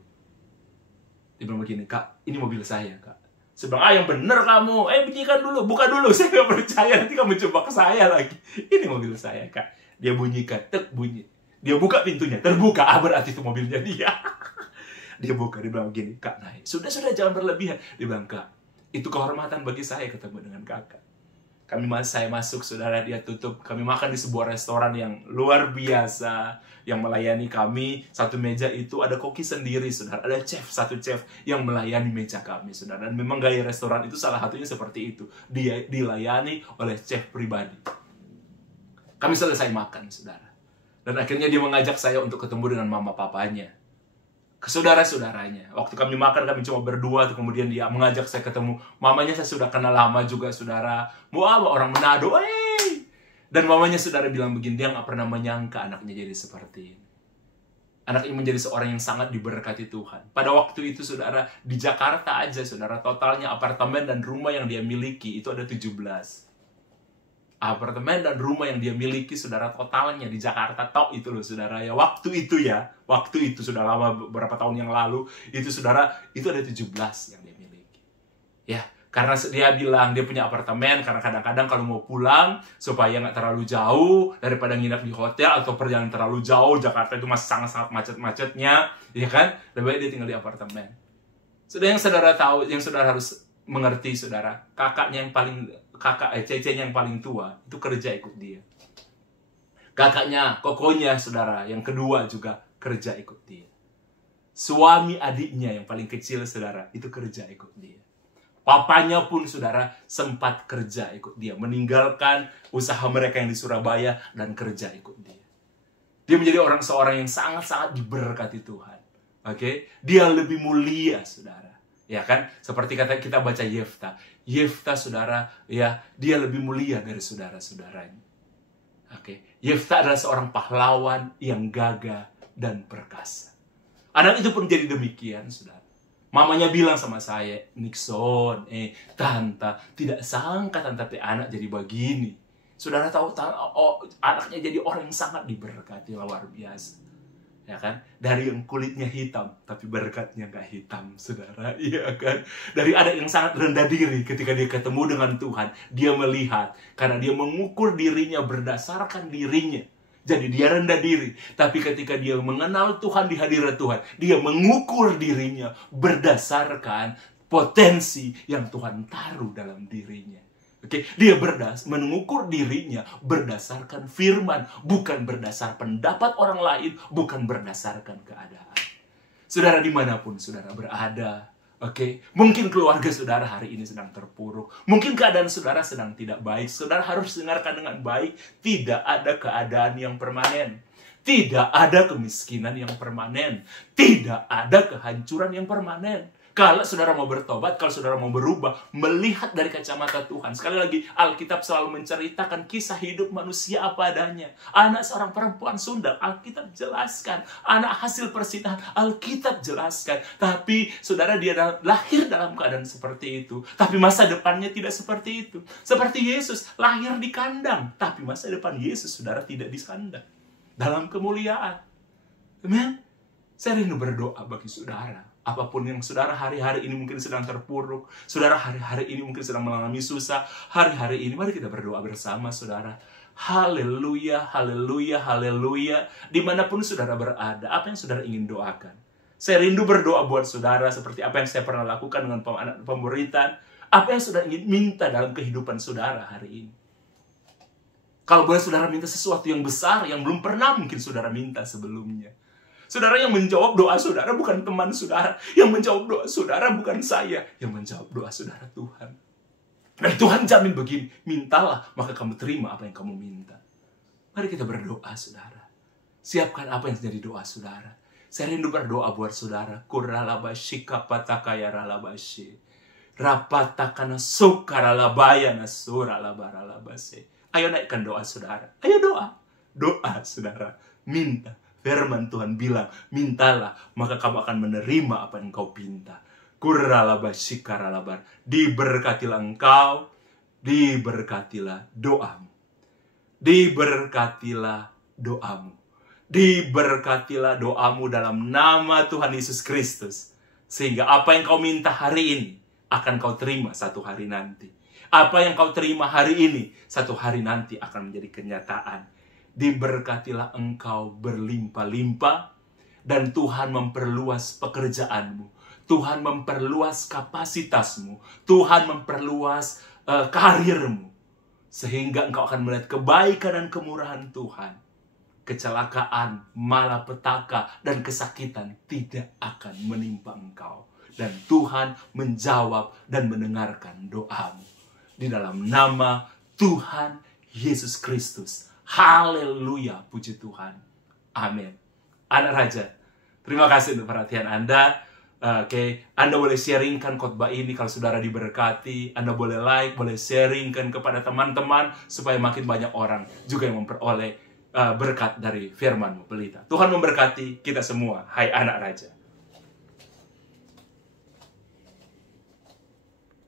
Dia bilang begini, "Kak, ini mobil saya, Kak." Saya bilang, "Yang bener kamu. Bunyikan dulu, buka dulu." Saya nggak percaya, nanti kamu coba ke saya lagi. "Ini mobil saya, Kak." Dia bunyikan, bunyi. Dia buka pintunya, terbuka. Berarti itu mobilnya dia. Dia buka, dia bilang begini, "Kak, naik." Sudah, jangan berlebihan. Dia bilang, "Kak, itu kehormatan bagi saya ketemu dengan kakak." Saya masuk, saudara, dia tutup. Kami makan di sebuah restoran yang luar biasa, yang melayani kami. Satu meja itu ada koki sendiri, saudara. Ada satu chef yang melayani meja kami, saudara. Dan memang gaya restoran itu salah satunya seperti itu. Dia dilayani oleh chef pribadi. Kami selesai makan, saudara. Dan akhirnya dia mengajak saya untuk ketemu dengan mama papanya. ke saudara-saudaranya. Waktu kami makan, kami cuma berdua, tuh kemudian dia mengajak saya ketemu. Mamanya saya sudah kenal lama juga, saudara. Mau apa? Orang Manado, Dan mamanya saudara bilang begini, dia nggak pernah menyangka anaknya jadi seperti ini. Anak ini menjadi seorang yang sangat diberkati Tuhan. Pada waktu itu, saudara, di Jakarta aja, saudara, totalnya apartemen dan rumah yang dia miliki itu ada 17. Apartemen dan rumah yang dia miliki, saudara, totalnya di Jakarta, tahu itu loh, saudara, ya. Waktu itu sudah lama, beberapa tahun yang lalu, itu, saudara, itu ada 17 yang dia miliki. Ya, karena dia bilang dia punya apartemen, karena kadang-kadang kalau mau pulang, supaya nggak terlalu jauh, daripada nginap di hotel atau perjalanan terlalu jauh, Jakarta itu masih sangat-sangat macet-macetnya, ya kan? Lebih baik dia tinggal di apartemen. Sudah, yang saudara tahu, yang saudara harus mengerti, saudara, cecenya yang paling tua, itu kerja ikut dia. Kakaknya, kokonya, saudara, yang kedua juga kerja ikut dia. Suami adiknya yang paling kecil, saudara, itu kerja ikut dia. Papanya pun, saudara, sempat kerja ikut dia. Meninggalkan usaha mereka yang di Surabaya dan kerja ikut dia. Dia menjadi seorang yang sangat-sangat diberkati Tuhan. Oke? Dia lebih mulia, saudara. Ya kan? Seperti kata kita baca Yefta. Yefta, saudara, ya, dia lebih mulia dari saudara-saudaranya. Oke. Yefta adalah seorang pahlawan yang gagah dan perkasa. Anak itu pun jadi demikian, saudara. Mamanya bilang sama saya, Nixon, Tante, tidak sangka Tante anak jadi begini. Saudara tahu, anaknya jadi orang yang sangat diberkati, luar biasa. Ya kan? Dari yang kulitnya hitam, tapi berkatnya nggak hitam, saudara. Iya kan? Dari anak yang sangat rendah diri, ketika dia ketemu dengan Tuhan, dia melihat, karena dia mengukur dirinya berdasarkan dirinya. Jadi dia rendah diri. Tapi ketika dia mengenal Tuhan di hadirat Tuhan, dia mengukur dirinya berdasarkan potensi yang Tuhan taruh dalam dirinya. Oke, dia mengukur dirinya berdasarkan firman, bukan berdasar pendapat orang lain, bukan berdasarkan keadaan. Saudara, dimanapun saudara berada, oke, mungkin keluarga saudara hari ini sedang terpuruk, mungkin keadaan saudara sedang tidak baik. Saudara harus dengarkan dengan baik, tidak ada keadaan yang permanen. Tidak ada kemiskinan yang permanen. Tidak ada kehancuran yang permanen. Kalau saudara mau bertobat, kalau saudara mau berubah, melihat dari kacamata Tuhan. Sekali lagi, Alkitab selalu menceritakan kisah hidup manusia apa adanya. Anak seorang perempuan Sunda, Alkitab jelaskan. Anak hasil persinahan, Alkitab jelaskan. Tapi saudara, dia lahir dalam keadaan seperti itu. Tapi masa depannya tidak seperti itu. Seperti Yesus, lahir di kandang. Tapi masa depan Yesus, saudara, tidak di kandang. Dalam kemuliaan. Amen. Saya rindu berdoa bagi saudara. Apapun yang saudara hari-hari ini mungkin sedang terpuruk, saudara hari-hari ini mungkin sedang mengalami susah, hari-hari ini mari kita berdoa bersama, saudara. Haleluya, haleluya, haleluya. Dimanapun saudara berada, apa yang saudara ingin doakan? Saya rindu berdoa buat saudara seperti apa yang saya pernah lakukan dengan pemberitaan. Apa yang saudara ingin minta dalam kehidupan saudara hari ini? Kalau boleh saudara minta sesuatu yang besar, yang belum pernah mungkin saudara minta sebelumnya. Saudara, yang menjawab doa saudara bukan teman saudara. Yang menjawab doa saudara bukan saya. Yang menjawab doa saudara Tuhan. Dan Tuhan jamin begini, mintalah maka kamu terima apa yang kamu minta. Mari kita berdoa, saudara. Siapkan apa yang jadi doa saudara. Saya rindu berdoa buat saudara. Kuralabashika patakayaralabashi. Rapatakana sukaralabayana suralabaralabase. Ayo naikkan doa saudara. Ayo doa. Doa saudara. Minta. Firman Tuhan bilang, mintalah, maka kamu akan menerima apa yang kau pinta. Kuralabashikarabar. Diberkatilah engkau, diberkatilah doamu. Diberkatilah doamu. Diberkatilah doamu dalam nama Tuhan Yesus Kristus. Sehingga apa yang kau minta hari ini, akan kau terima satu hari nanti. Apa yang kau terima hari ini, satu hari nanti akan menjadi kenyataan. Diberkatilah engkau berlimpah-limpah, dan Tuhan memperluas pekerjaanmu. Tuhan memperluas kapasitasmu. Tuhan memperluas karirmu. Sehingga engkau akan melihat kebaikan dan kemurahan Tuhan. Kecelakaan, malapetaka, dan kesakitan tidak akan menimpa engkau. Dan Tuhan menjawab dan mendengarkan doamu. Di dalam nama Tuhan Yesus Kristus. Haleluya, puji Tuhan. Amin. Anak raja, Terima kasih untuk perhatian Anda. Oke, Anda boleh sharingkan khotbah ini kalau saudara diberkati. Anda boleh like, boleh sharingkan kepada teman-teman supaya makin banyak orang juga yang memperoleh berkat dari firman-Mu, Pelita. Tuhan memberkati kita semua. Hai anak raja.